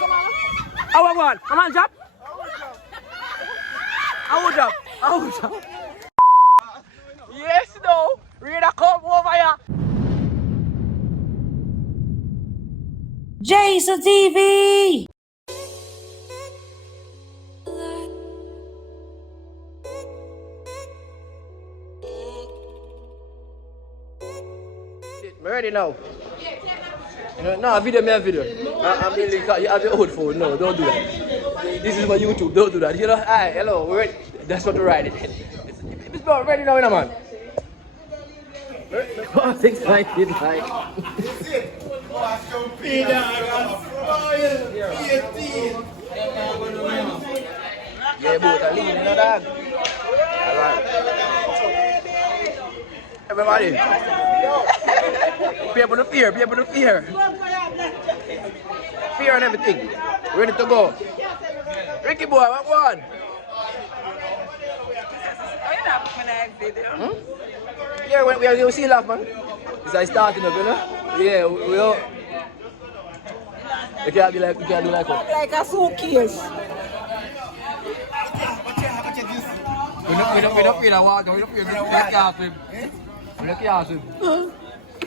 How one? Come on, drop. How drop? How drop? Yes, no. Rita, come over here. Jason TV. I'm ready now. No, video, me a video. I'm really, you have your old phone. No, don't do that. This is my YouTube. Don't do that. You know, hi, hello, we're ready. That's what to ride it. It's about ready now, man. What's excited like? Yeah, both are leaving, dog. Alright. Everybody. People to fear, people to fear. Fear and everything. Ready to go. Ricky boy, what one? Hmm? Yeah, when we see laugh, man. It's like starting up, you know? Yeah, we all. You can't do like what? Like a suitcase. We don't feel the water, we don't feel the car swim. We don't car swim.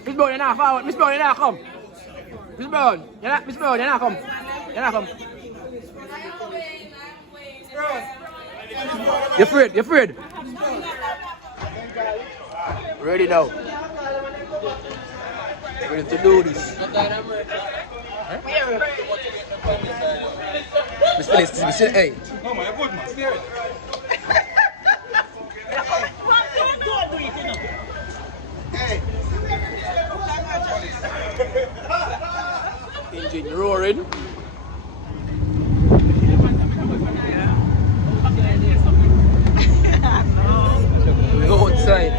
Miss Brown, you're not forward. Miss Brown, you're not come. Miss Brown, you're not come. You're not come. You're afraid. Ready now. Ready to do this. Miss hey. Engine roaring. Go outside.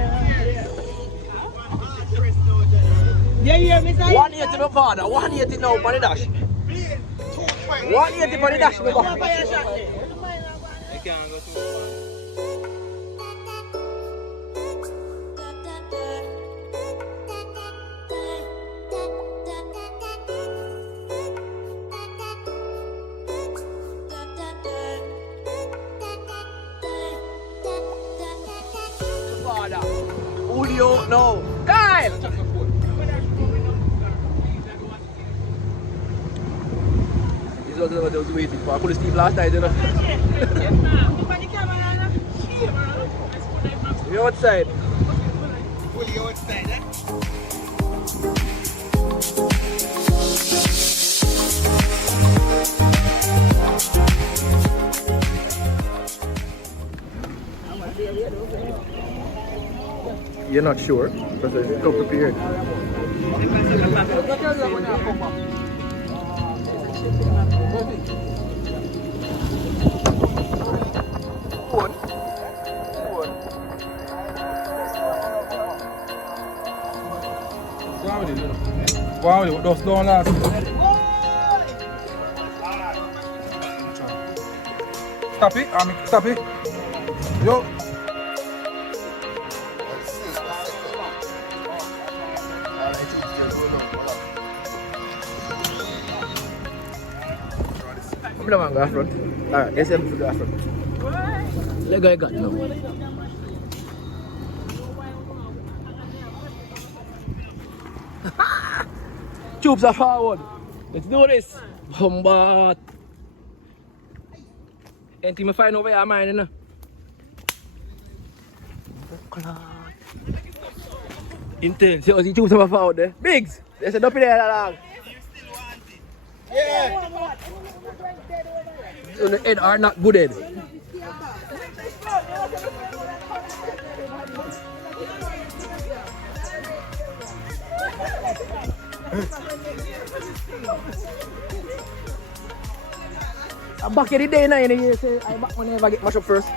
Yeah, Mr. 180 my father, 180 now for the dash. 180 for the dash, my father. Julio, no. Kyle! This was what I was waiting for. I couldn't sleep last night, you know. You're outside. Julio outside, eh? You're not sure, because it's come prepared. Wow, those don't last. Stop it, stop it. Yo. Come on, go front. Alright, let's have to go front. Let go, I got now. Tubes are forward. Let's do this. Bombat. Anything I find over here, mine, you know. Intense. You see tubes are forward there. Biggs. There's a dumpy there, dog. Yeah. The head are not good head. I'm back every day now, you say I'm back whenever I get mashed up first.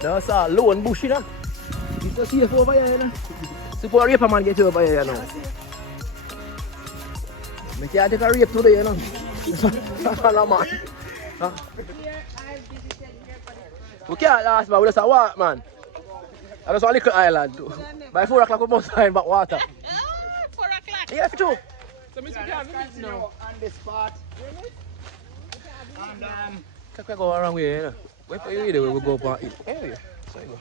That's a lone bush, you know. You see it over here, you know. Suppose a raper man get over here, you know. I can't take a rape today, you know. No, man. Huh? We can't last, man. We just a walk, man. I just want a little island. By 4 o'clock, we must find back water. 4 o'clock. Yeah, for sure. So, Mr. Can't no. On this spot. And Check we go around here, you know. Wait for you either way we go back in. Anyway, so you go.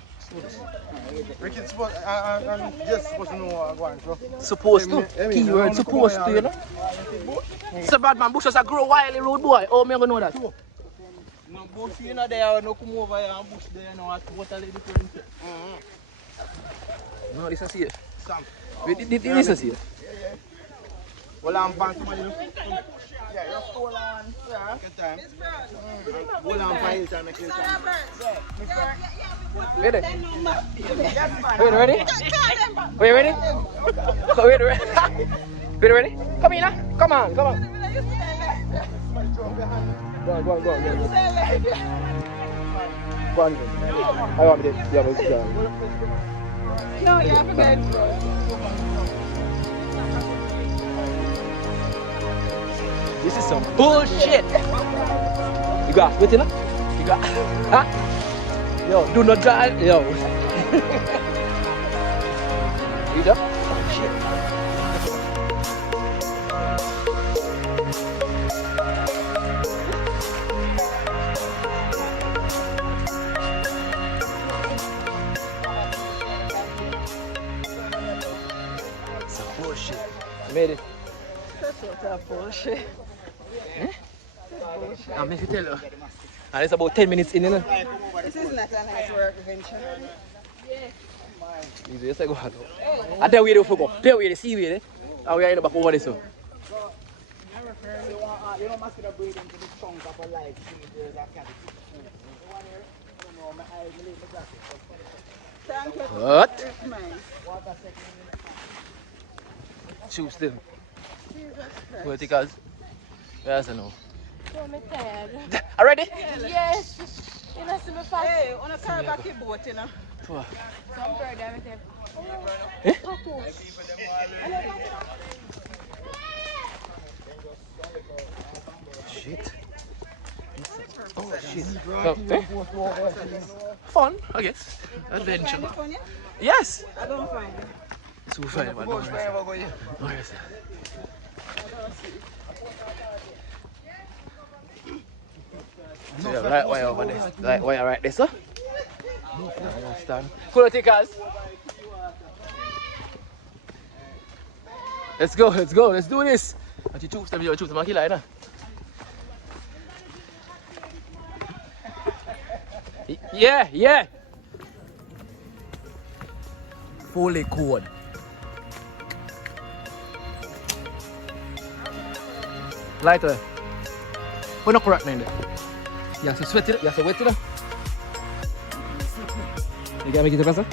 Ricky's supposed, I'm just supposed to know what I'm going for. Supposed to. Keyword supposed to, you know. It's a bad man. Bush just a grow wily road boy. Oh, me gonna know that. No bush, you know, there, no come over here and bush there, no, it's totally different. No, this is here. Sam. This is here. Well, I'm back to money. Yeah, you're hold on. Yeah. Good time. Hold on, file time, make it time. Ready? Wait, ready? Wait, ready? Wait, ready? Wait, ready? Come in, now. Come on, come on. Go on, go on, go on. Go on. I want me to. Yeah. No, you have a bed. This is some bullshit. You got with you know? You got huh? Yo, do not drive. Yo. You up? Oh, shit. Some bullshit. I made it. That's what a bullshit. I'm going to tell you. And it's about 10 minutes in, you know. This is not a nice work venture. Easy, yes, I go hard. I tell you where you go. Tell you the sea way, and we are in the back over this. So. You don't must breathe into the chunk of a life. There's a cat. Thank you. What? Mine. Choose them. What it is? Yes, I know. I'm tired. Already? Yes. You know, see me fast. Hey, on a car back in boat, you know. Sure. Some bird, I'm there. Eh? Shit. Oh, shit. So, eh? Fun, I guess. Adventure. Fun, yeah? Yes. I don't find it. It's all fine, man. Oh, yes. So, yeah, right way over there. Right way right there, sir. I understand. Cool, takers. Let's go, let's go, let's do this. What you choose them, you choose them, Makila, yeah, yeah. Fully cold. Lighter. Put no crack in there. You have to sweat it, you have to wet it. You gotta make it faster.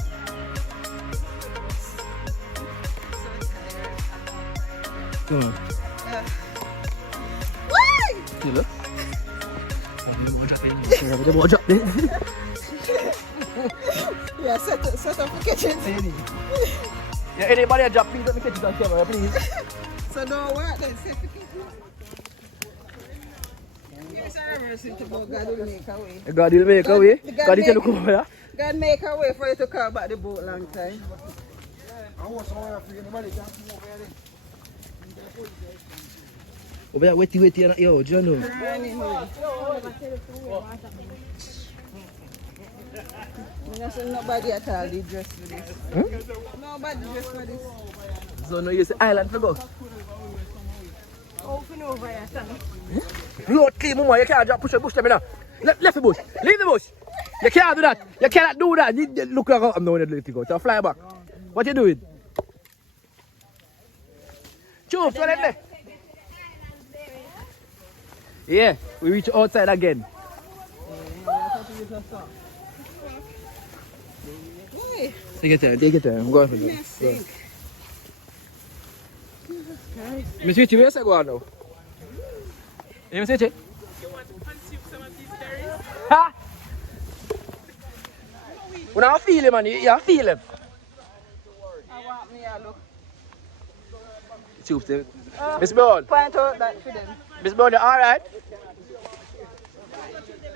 Come on. You look. Yeah, set up the kitchen. Yeah, anybody drop, please let me catch it on camera, please. So don't work then, set the kitchen. Here's our mercy to go, God will make a way. God will make a way. God will tell you come here. God make a way for you to call back the boat long time. Over here, wetty, yo, John. Nobody at all did dress for this. Huh? Nobody dressed for this. So now you say island to go. Open over here, son. Road clean, mama, you can't just push a bush them now. Left the bush, leave the bush. You can't do that. You cannot do that. You look like I'm not going to let you go. So fly back. What you doing? Choose, what there? Yeah, we reach outside again. Take your time. I'm going for this. Miss Richie, where's I going now? Miss Richie? You want to consume some of these berries? Ha! When I feel him, man, you feel him. I want me a look. Choose them. Miss Brown. Point out that for them. Miss Brown, you alright?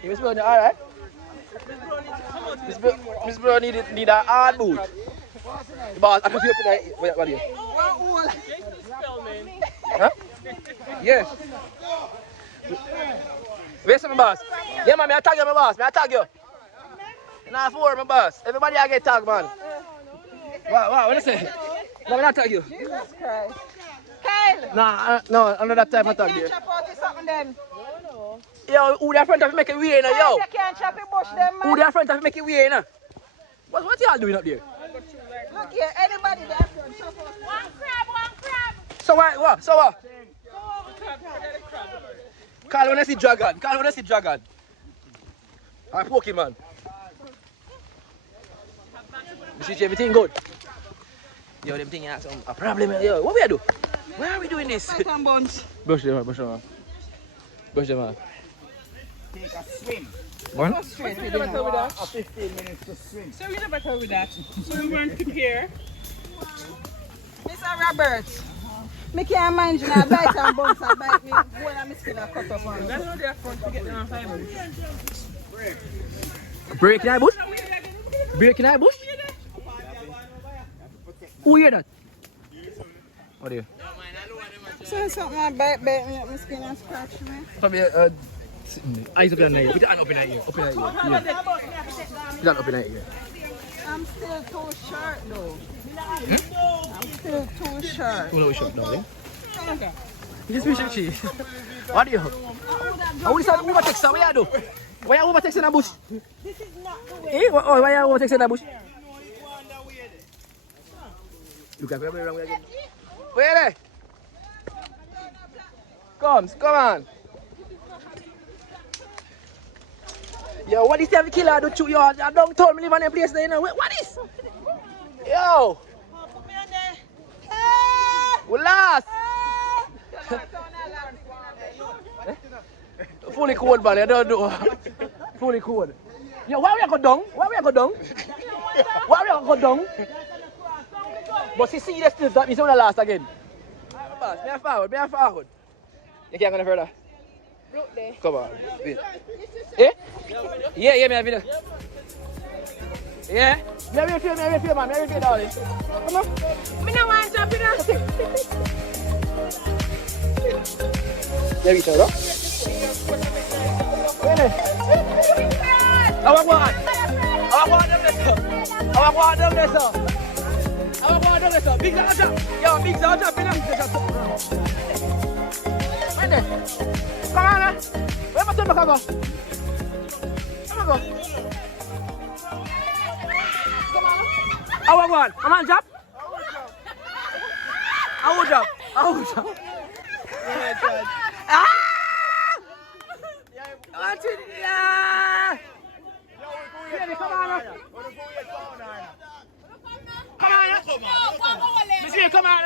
Miss Bro, alright? Miss Bro need a hard boot. The boss, I can feel it. What are you? Huh? Yes. Where's my boss? Yeah, man, I tag you, my boss. I tag you. Nah, for my boss. Everybody I get tagged, man. Wow, what you say? No, I'm not tag you. Jesus Christ. Kyle! Nah, no, another time I tag you. Can't chop out something then. Yo, who that front of make it weird, yo? You can't chop your bush them, man. Who that front of make it weird, now? What y'all doing up there? Look here, anybody that can chop out. One crab. So what? So what? Carl, when I see dragon. I'm Pokemon. You see everything good? Yo, them thing has a problem. Yo, what we do? Why are we doing this? Fight and bunch. Brush them on. Take a swim. What? A 15 minutes to swim. So we never told you that. So we weren't prepared. Mr. Roberts, me can't mind you now bite and bounce and bite me. Go and my skin and cut off on. That's not their front to get down time. Breaking eye bush? Who hear that? What do you? So something I bite me, my skin and scratch me. Probably eyes up in the ear. Put your hand up in the ear. Put your hand up in the ear. I'm still too short though. I'm still too short. Too short now, eh? You just wish cheese. What do you have? How is that overtext? What you do? Why are you overtexting the bush? This is not the way. Eh? Why are you overtexting the bush? Look at me wrong again. Where? Come on. Yo, what is the killer do to you? I don't tell me live on a place there, you know. What is? Yo! We lost! Fully cold, man. I don't know. Fully cold. Yo, why we go down? But see this still, that means we're going to last again. Boss, be forward. You can't go no further. Come on. Wait. Eh? Yeah, me have video. Yeah? Me have video, man. Me have video, darling. Come on. Me no want to be there. Yeah, we shall, Where? I want them there, sir. Big Zara. Yo, big Zara. Right there. Come on, man. Where my son go? Come on. I want one. I'm on job. I will job. Come on. Monsieur, come on.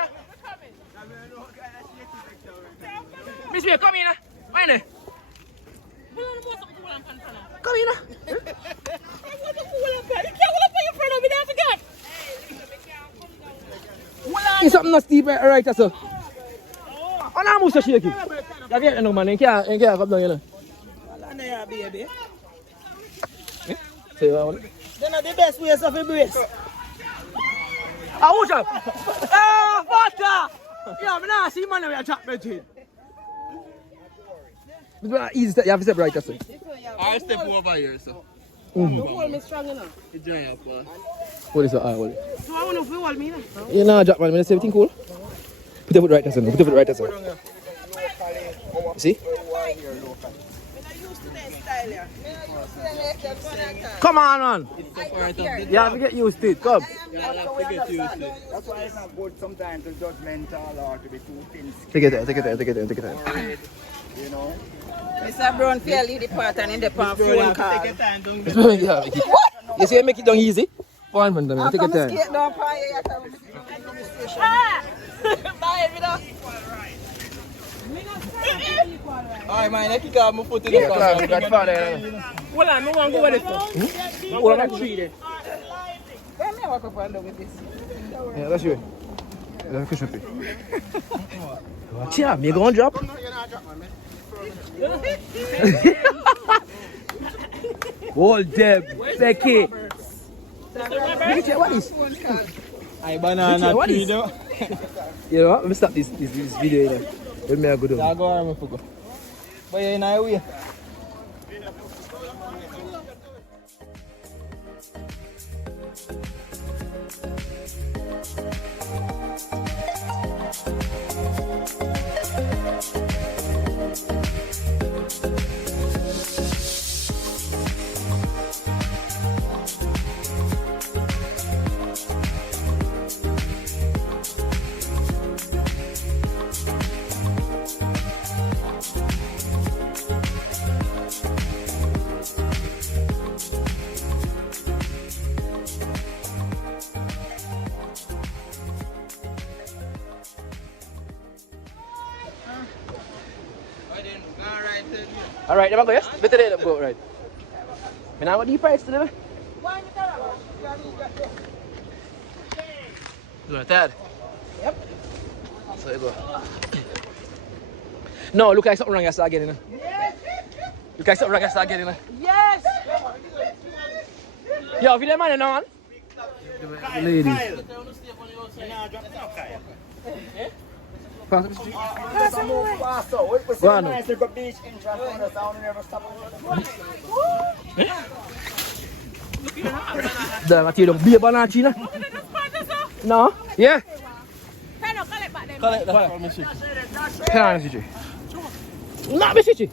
Monsieur, come in. Why not? Come in. It's something not steep right, sir. Oh, no, I'm so shaky. You can't no man, you can't come down, you know. Baby. Say what? Then are the best ways of a brace. Who's up? Oh, faster! Yeah, but now see man we are chat between. Easy, you have to step right, sir. I step over here, so. Hold me strong enough. You join up, boss. What is that? Hold it. So I want to hold me now. You know, Jack, man, everything cool? Put your foot right, sir. See? Come on, man. You have to get used to it. Come. That's why it's not good sometimes to judgmental or to be too thin. Take it there. You know? Mr. Brown fairly the pattern in the phone call. Take your time, don't get You see, make it done easy. One minute, man. Take your time. Bye, video. Alright, man, I kick out my foot in the car. Hold on, I want to go with this. Hold on, tree there. Let me walk up and down with this. Yeah, that's you. That's a cushion. Watch out, me going to drop. Hold them. Becky. What is? I banana What tree is? though. You know what? Let me stop this video. You know. Let me go down. I go around for go. But you're in a way. Alright, them go, yes? Better let them go, right? I know what the price to them. You want that? Yep. So you go. No, look like something wrong, I start getting it. Yes! Look like something wrong, I start getting it. Yes! Yo, if you man, no man. Ladies. Dah mati dong. Biar banana Cina. No. Yeah. Collect that for me, shit. Kenapa sih cuy? Nak mesti cuy.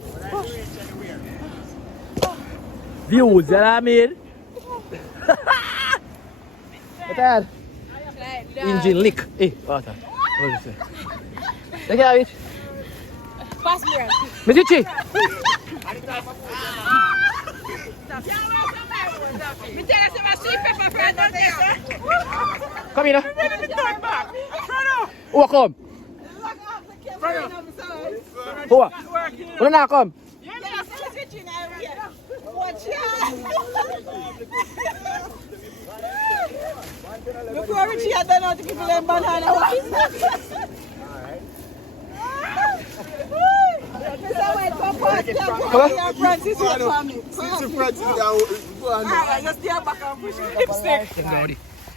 Views lah Amir. Betul. Engine leak. What tak? What is it? Dah kira Amir. Pass me. Mesti cuy. Come here. Oh, come. Oh, what nak come? Look where Richie had done out to people in banana. Francis, just stay back and push it.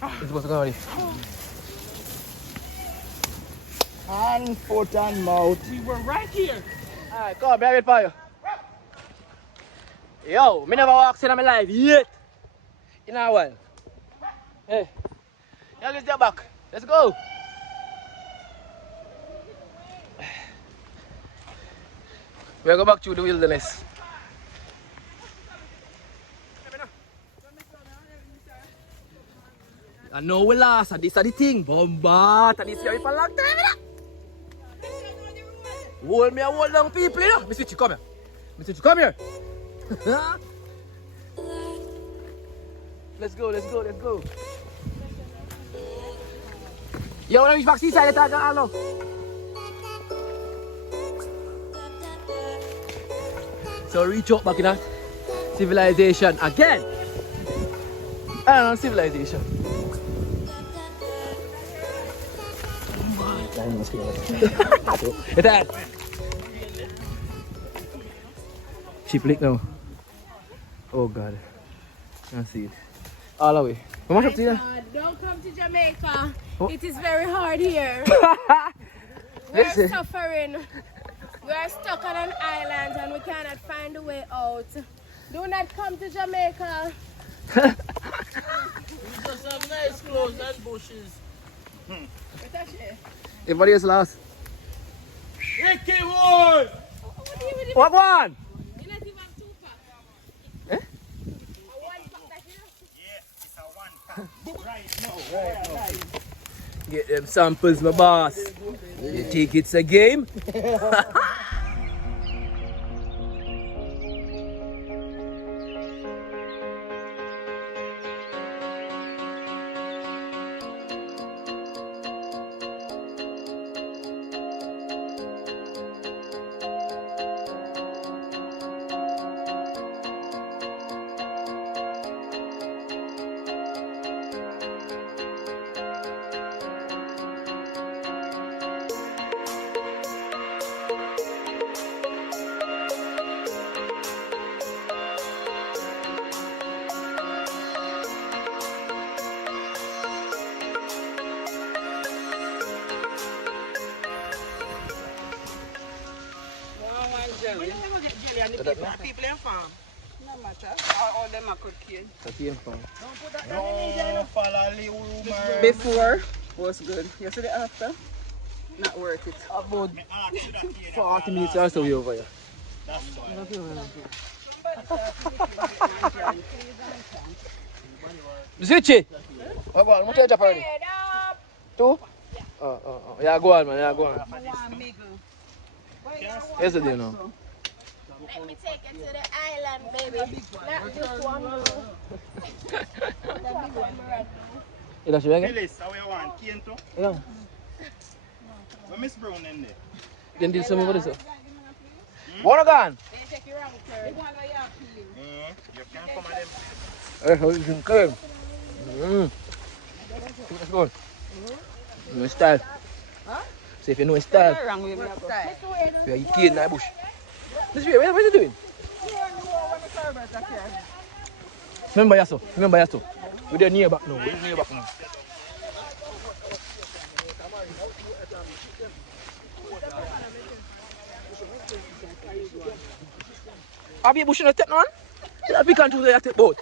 It's supposed to go already. Hand, foot and mouth. We were right here. Alright, come on, baby, for you. Yo, me never walk in my life yet. In a while. Hey, y'all let's get back. Let's go. We'll go back to the wilderness. I know we lost, and this is the thing. Bomba, and this is for a long time. Hold me a hold down people, you know. Miss Richie, come here. Miss Richie, come here. Let's go, let's go, let's go. Yo, when I reach back seaside, let's go along. So reach out back in that civilization again. I don't know, civilization. It's that. Cheap lick now. Oh God. Can't see it. All the way. How much up to you? Don't come to Jamaica. Oh. It is very hard here. We're suffering. We are stuck on an island and we cannot find a way out. Do not come to Jamaica. We just have nice clothes and bushes. Everybody else lost. Ricky Wood! What one? You not even have 2 packs. Eh? A 1 pack that you know. Right now. Get them samples, my boss. You think it's a game? People in farm. No matter. All them are cooking. No, follow rumor. Before was good. You see the after? Not worth it. About 40 minutes or so we over here. That's why. Switchy! Oh, go on, how much you already? 2? Oh. Yeah, go on, man. Yeah, go on. Here's the deal now. Let me take you to the island, baby. Not this one. You that's your again? Phyllis, how you want? Cane too? Yeah. Where Miss Brown in there? Then do something for this. Wanna gone? Take you wrong turn. You can't come at them. How you can come? Let's go. No style. Say if you know style, Wrong with me. you are key in that bush. This way, what are you doing? Remember yourself. We're there near back now. Have you bush in the tip now? We can't do the tip boat.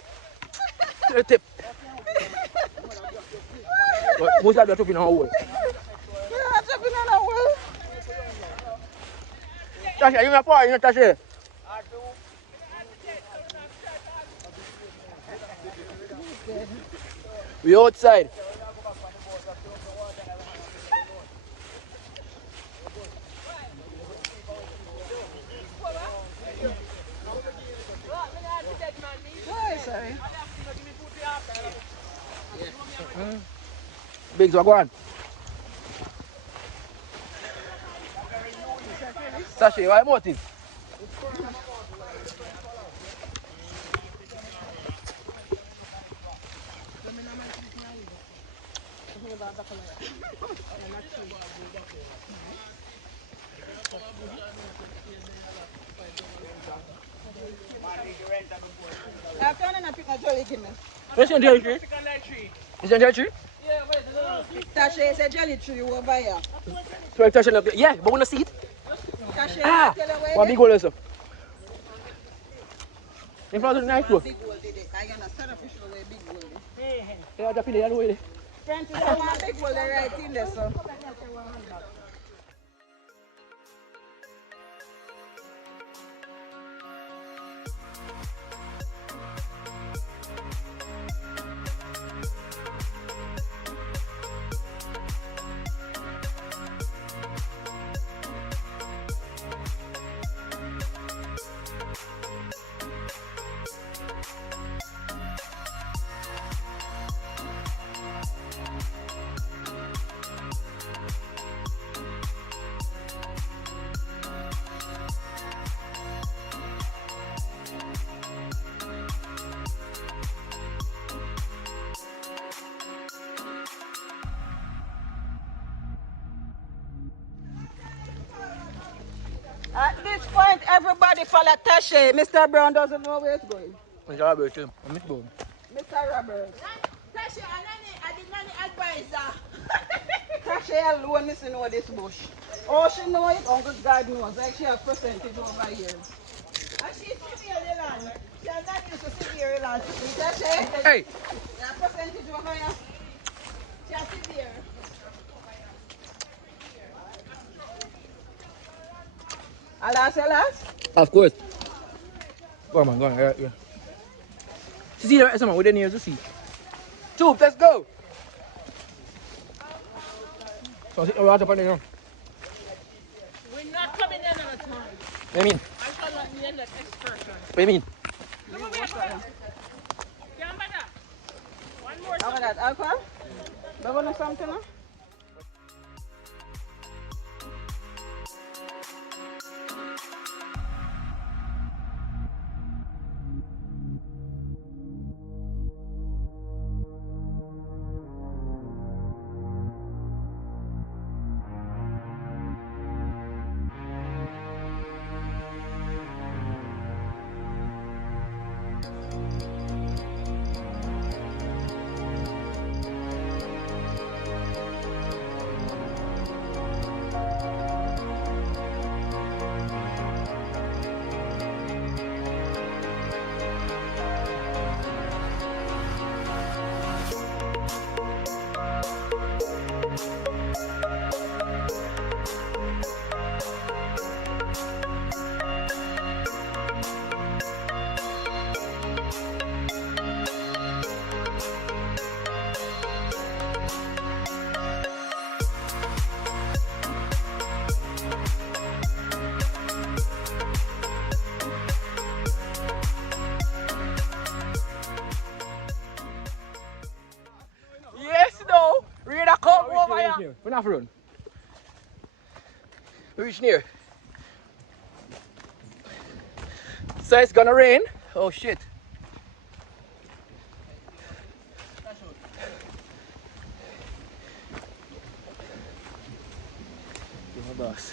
The tip. Most of the top in our hole. Tasha, you not far, you not Tasha. We outside. Sorry. Big go on. Sasha, why motive? I can't pick a jelly give me. Where's your jelly tree? Is your jelly tree? Tasha is a jelly tree over here. So Tasha, yeah, but we don't see it. Tasha, Ah, what big hole is it? In front of the nice one. big hole did it. I gonna start a fish away big hole. Yeah, just feel it way. Prentice, I want big hole right in there, so. At this point, everybody follow Tasha. Mr. Brown doesn't know where it's going. Mr. Robert, I'm Miss Bone. Mr. Roberts. Tasha, I did not advise Tasha alone missing know this bush. Oh, she know it, Uncle God knows. Like she has percentage over here. And she's severe land. She has not used to severe land. Tasha, Hey! she has percentage over here. She has severe. Alas? Of course. Go on, man, go on. Yeah. See the rest of them, we didn't need to see. Troop, let's go! So, sit right up on there now. We're not coming in on a time. What do you mean? I shall not be in that excursion. What do you mean? Come over here. Come back. One more. How about that? Alcohol? Do you want something? No? near. We're not run. We reach near. So it's gonna rain. Oh shit. My boss.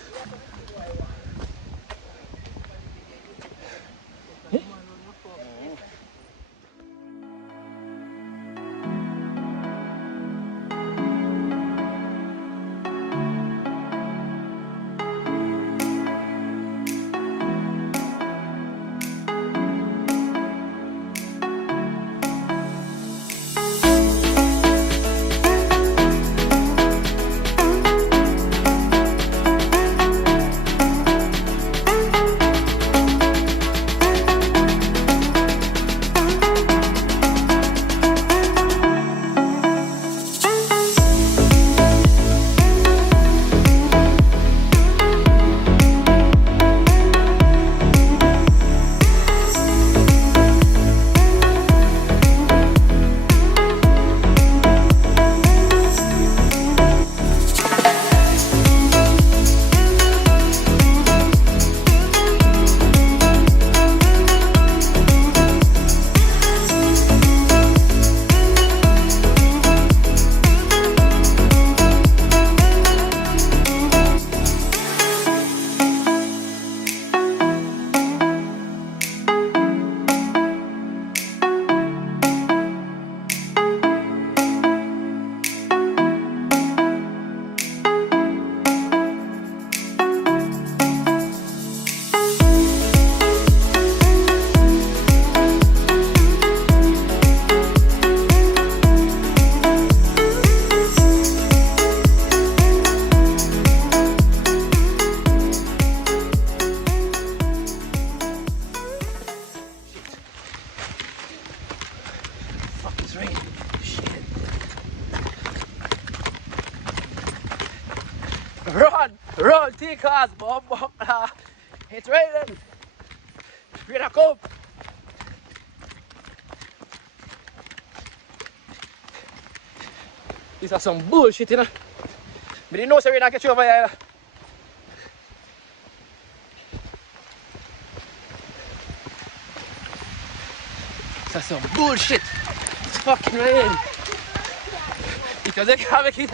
Run, take us, Bob. It's raining. We're gonna come. This is some bullshit, you know. But you know, so we're not get you over here. This is some bullshit. It's fucking raining. Because they can't make it.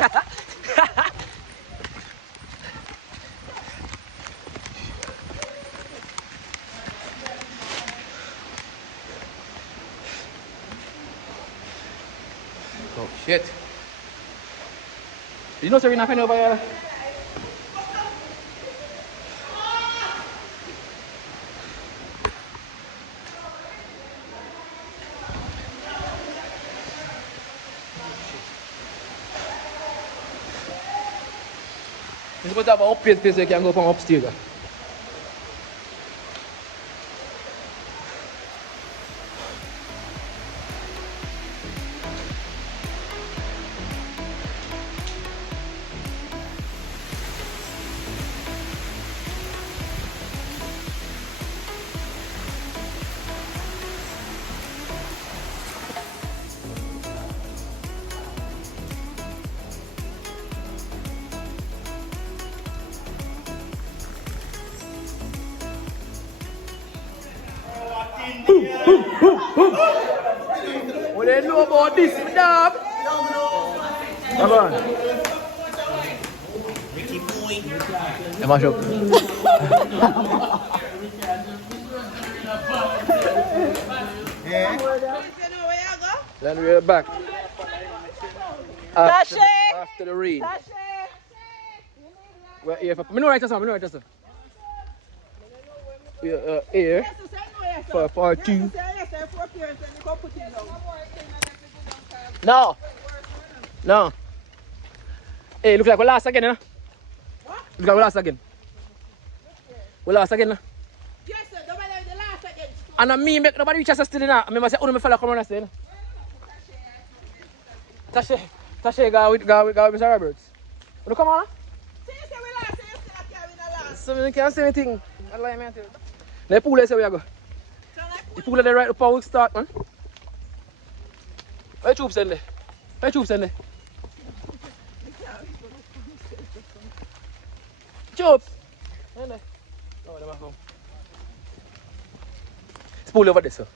Oh shit. You know, sir, we're not going over here. You're supposed to have an upstairs place so you can go from upstairs. What do you know about this, dog? Come on. Ricky boy. Am I sure? Then we're back. After the rain. We're here for. I know right just now. We're here for part 2. No. Hey, look like we lost again, you know? What? Look like we lost again. We lost again, no? Yes, sir. Nobody the last again. And I mean, make nobody reach us still, you know? I mean, I say, me fella come on and say, Tashe, go with Mr. Roberts. You come on, See, you say we lost, so you still carrying the last. so we can't say anything. I lie, man. The pool is where we go. The pool is right up how we start, man. Where troops in there? Chop. Spool over this, sir.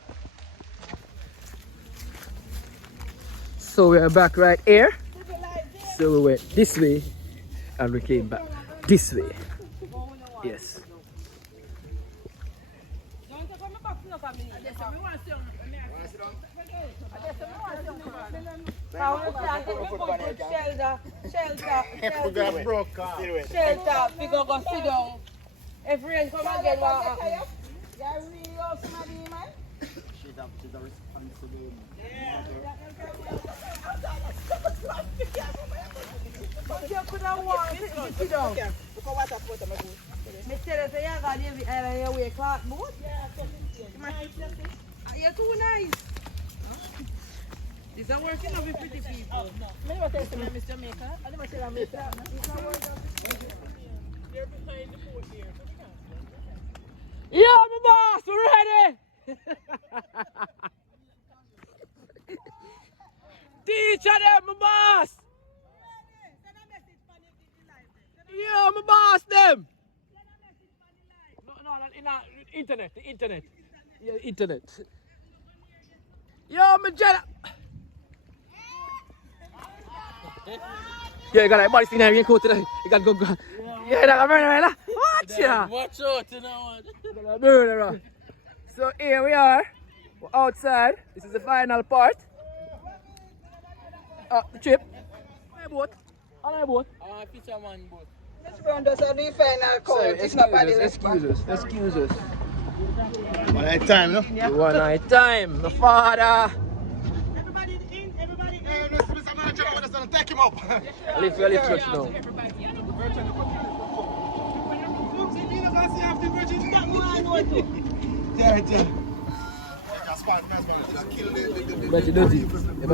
So we are back right here. So we went this way and we came back this way. Yes. Shelter, we go sit down. If rain come again, what happen? Yeah, really awesome, man. She's a responsible. You could have walked sit down. Me tell you, say you got every island your way cloth boat. You're too nice. This is working with pretty people. I never tell you Mr. Maker. I never tell you Mr. They're behind the boat here. Yeah, my boss, we're ready. Teacher them, my boss. Yeah, my boss them. No, internet, the internet. Yeah, internet. Yo, my Jenna. Yeah, you got a body thing here, you can go today. You can go. Yeah, that's a murderer. Watch ya. Watch out, you know what? A murderer. So here we are. We're outside. This is the final part. The trip. On a boat. On a boat. Fisherman boat. This round does a the final call. Excuse us. One night time, no? One night time, my father. Everybody in, everybody in. Hey, Mr. Manager, I'm gonna take him up. Lift church now. But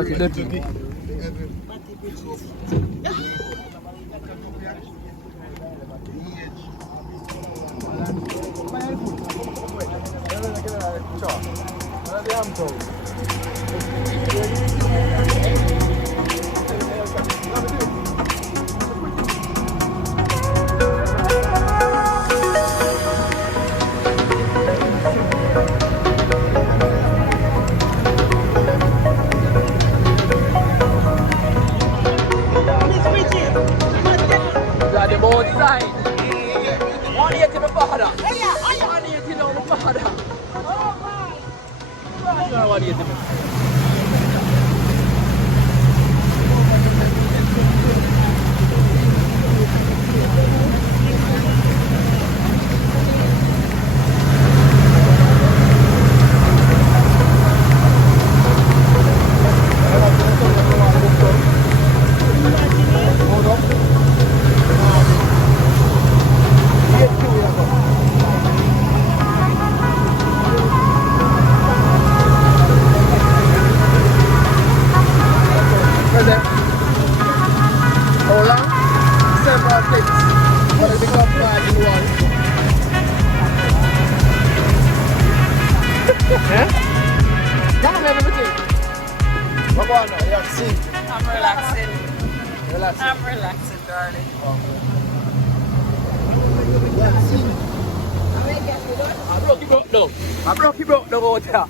dirty. Got the boat side. 180 my father. 180 now my father. Oh my. 180 me. I'm relaxing, darling. I broke you broke down. I broke you broke down out there.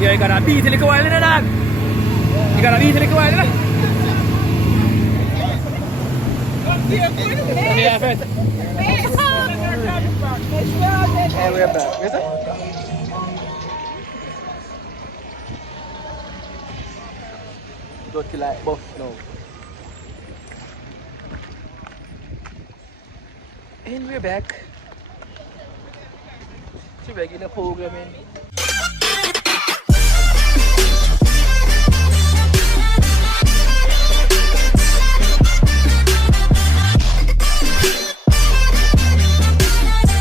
Yeah, you gotta beat a little while in the dog. You gotta beat a little while in the. Yeah, friend. Hey, we're back. Yes, sir? Don't kill like buff now. And we're back. Should we begin the programming?